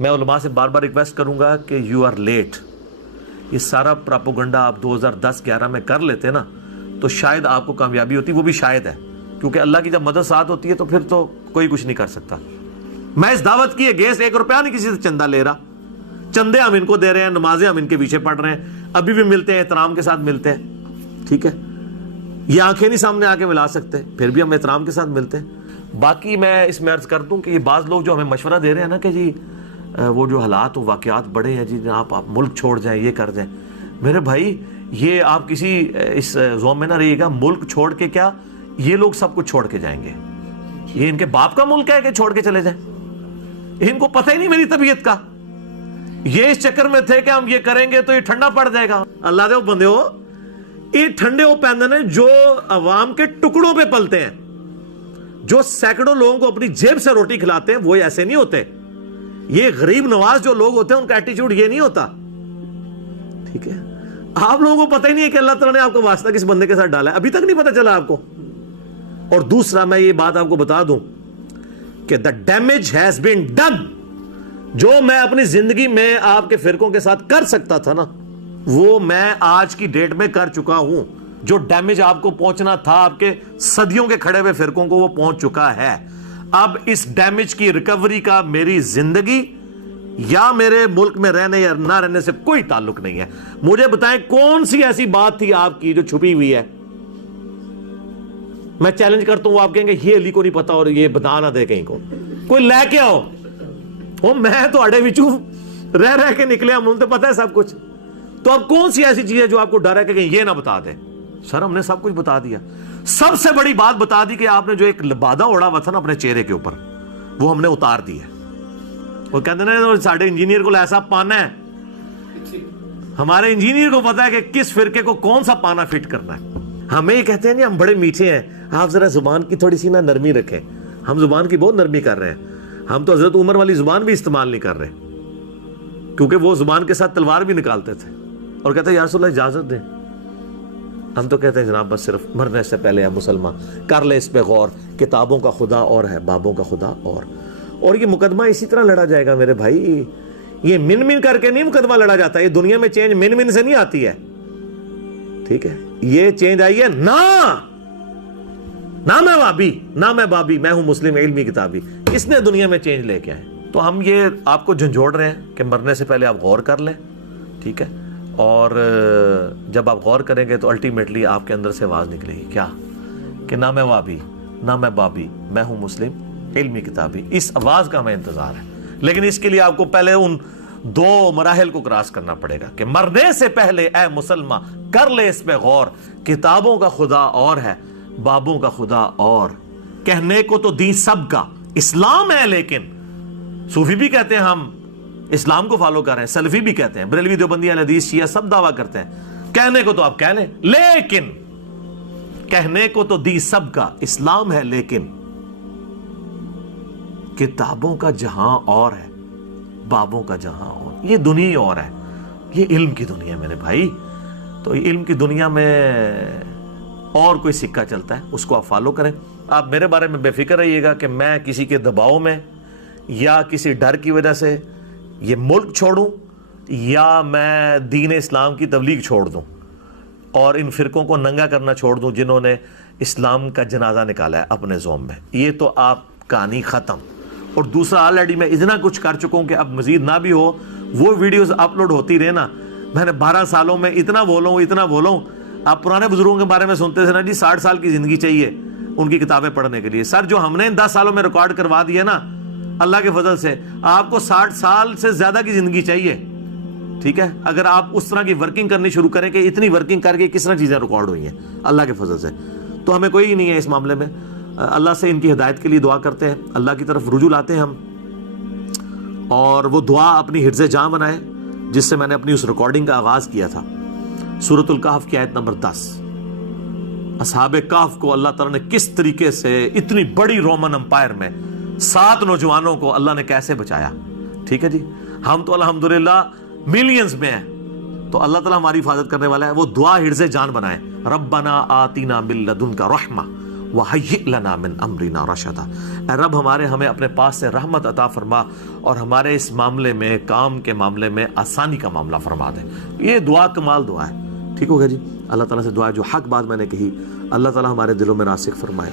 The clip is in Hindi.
मैं उलमा से बार बार रिक्वेस्ट करूंगा कि यू आर लेट। ये सारा प्रोपेगेंडा आप 2010-11 में कर लेते ना तो शायद आपको कामयाबी होती, वो भी शायद है, क्योंकि अल्लाह की जब मदद साथ होती है तो फिर तो कोई कुछ नहीं कर सकता। मैं इस दावत की अगेंस्ट 1 रुपया नहीं किसी से चंदा ले रहा। चंदे हम इनको दे रहे हैं, नमाजें हम इनके पीछे पढ़ रहे हैं, अभी भी मिलते हैं, एहतराम के साथ मिलते हैं, ठीक है। ये आंखें नहीं सामने आके मिला सकते, फिर भी हम एहतराम के साथ मिलते हैं। बाकी मैं इसमें अर्ज कर दूं कि ये बाज़ लोग जो हमें मशवरा दे रहे हैं ना कि जी वो जो हालात और वाक़यात बड़े हैं जी, आप मुल्क छोड़ जाएं, ये कर जाएं, मेरे भाई ये आप किसी इस जोम में ना रहिएगा। मुल्क छोड़ के क्या, ये लोग सब कुछ छोड़ के जाएंगे। ये इनके बाप का मुल्क है कि छोड़ के चले जाएं? इनको पता ही नहीं मेरी तबीयत का। ये इस चक्कर में थे कि हम ये करेंगे तो ये ठंडा पड़ जाएगा। अल्लाह दे बंदे हो, ये ठंडे वो पैंदे ने जो अवाम के टुकड़ों पे पलते हैं, जो सैकड़ों लोगों को अपनी जेब से रोटी खिलाते हैं, वो ऐसे नहीं होते। ये गरीब नवाज जो लोग होते हैं उनका एटीट्यूड ये नहीं होता, ठीक है। आप लोगों को पता ही नहीं है कि अल्लाह ताला ने आपको वास्ता किस बंदे के साथ डाला है, अभी तक नहीं पता चला आपको। और दूसरा मैं ये बात आपको बता दूं कि the damage has been done. जो मैं अपनी जिंदगी में आपके फिरकों के साथ कर सकता था ना, वो मैं आज की डेट में कर चुका हूं। जो डैमेज आपको पहुंचना था आपके सदियों के खड़े हुए फिरकों को, वो पहुंच चुका है। अब इस डैमेज की रिकवरी का मेरी जिंदगी या मेरे मुल्क में रहने या ना रहने से कोई ताल्लुक नहीं है। मुझे बताएं कौन सी ऐसी बात थी आपकी जो छुपी हुई है। मैं चैलेंज करता हूं, आप कहेंगे ये अली को नहीं पता और ये बता ना दे कहीं को, कोई लेके आओ। ओ मैं तो अड़े बिचू रह रह के निकले, हम तो पता है सब कुछ। तो अब कौन सी ऐसी चीज है जो आपको डर है कि कहीं ये ना बता दे? सर हमने सब कुछ बता दिया। सबसे बड़ी बात बता दी कि आपने जो एक बादा ओढ़ा हुआ था ना अपने चेहरे के ऊपर, वो हमने उतार दिया। वो कहते ना साढ़े इंजीनियर को ऐसा पाना है, हमारे इंजीनियर को पता है कि किस फिरके को कौन सा पाना फिट करना है। हमें ये कहते हैं नहीं हम बड़े मीठे हैं, आप जरा जुबान की थोड़ी सी ना नरमी रखें। हम जुबान की बहुत नरमी कर रहे हैं। हम तो हजरत उमर वाली जुबान भी इस्तेमाल नहीं कर रहे, क्योंकि वो जुबान के साथ तलवार भी निकालते थे और कहते या रसूलल्लाह इजाजत दें। हम तो कहते हैं जनाब बस सिर्फ मरने से पहले है मुसलमान, कर ले इस पे गौर, किताबों का खुदा और है, बाबों का खुदा और ये मुकदमा इसी तरह लड़ा जाएगा मेरे भाई। ये मिन मिन करके नहीं मुकदमा लड़ा जाता। ये दुनिया में चेंज मिन मिन से नहीं आती है, ठीक है। ये चेंज आई है ना मैं वाबी ना मैं बाबी, मैं हूं मुस्लिम इल्मी किताबी। इसने दुनिया में चेंज लेके आए। तो हम ये आपको झंझोड़ रहे हैं कि मरने से पहले आप गौर कर लें, ठीक है। और जब आप गौर करेंगे तो अल्टीमेटली आपके अंदर से आवाज निकलेगी क्या, कि ना मैं वाबी ना मैं बाबी, मैं हूं मुस्लिम इल्मी किताबी। इस आवाज का हमें इंतजार है, लेकिन इसके लिए आपको पहले उन 2 मराहिल को क्रॉस करना पड़ेगा कि मरने से पहले ए मुसलमान कर ले इस पे गौर, किताबों का खुदा और है, बाबों का खुदा और। कहने को तो दी सबका इस्लाम है, लेकिन सूफी भी कहते हैं हम इस्लाम को फॉलो कर रहे हैं, सलफी भी कहते हैं, बरेलवी देवबंदी अहले हदीस शिया सब दावा करते हैं। कहने को तो आप कह लें, लेकिन कहने को तो दी सबका इस्लाम है, लेकिन किताबों का जहां और है, बाबों का जहां और। ये दुनिया और है, ये इल्म की दुनिया मेरे भाई। तो इल्म की दुनिया में और कोई सिक्का चलता है, उसको आप फॉलो करें। आप मेरे बारे में बेफिक्र रहिएगा कि मैं किसी के दबाव में या किसी डर की वजह से ये मुल्क छोड़ूं या मैं दीन इस्लाम की तबलीग छोड़ दूं और इन फिरकों को नंगा करना छोड़ दूं जिन्होंने इस्लाम का जनाजा निकाला है अपने ज़ोम में। ये तो आप कहानी ख़त्म। और दूसरा, ऑलरेडी मैं इतना कुछ कर चुका हूं कि अब मजीद ना भी हो, वो वीडियोस अपलोड होती रहे ना। मैंने 12 सालों में इतना बोला हूं। आप पुराने बुजुर्गों के बारे में सुनते थे ना जी, 60 साल की जिंदगी चाहिए उनकी किताबें पढ़ने के लिए। सर जो हमने 10 सालों में रिकॉर्ड करवा दिया ना, अल्लाह के फजल से आपको 60 साल से ज्यादा की जिंदगी चाहिए, ठीक है। अगर आप उस तरह की वर्किंग करनी शुरू करें कि इतनी वर्किंग करके किस तरह चीजें रिकॉर्ड हुई हैं अल्लाह के फजल से, तो हमें कोई ही नहीं है इस मामले में। अल्लाह से इनकी हिदायत के लिए दुआ करते हैं, अल्लाह की तरफ रुजू लाते हैं हम, और वो दुआ अपनी हिर्ज़े जान बनाए जिससे मैंने अपनी उस रिकॉर्डिंग का आगाज किया था। सूरतुल कहफ की आयत नंबर 10, असहाबे कहफ को अल्लाह ताला ने किस तरीके से इतनी बड़ी रोमन एम्पायर में 7 नौजवानों को अल्लाह ने कैसे बचाया, ठीक है जी। हम तो अल्हम्दुलिल्लाह मिलियंस में हैं, तो अल्लाह ताला हमारी हिफाजत करने वाला है। वो दुआ हिर्ज़े जान बनाए, रब्बना आतीना मिन लदुनका रहमा वहय्यि लना मिन अमरिना रशदा। ऐ रब हमारे हमें अपने पास से रहमत अता फरमा और हमारे इस मामले में, काम के मामले में आसानी का मामला फरमा दे। ये दुआ कमाल दुआ है। ठीक हो गया जी। अल्लाह ताला से दुआ है जो हक बात मैंने कही अल्लाह ताला हमारे दिलों में रासिख फरमाए।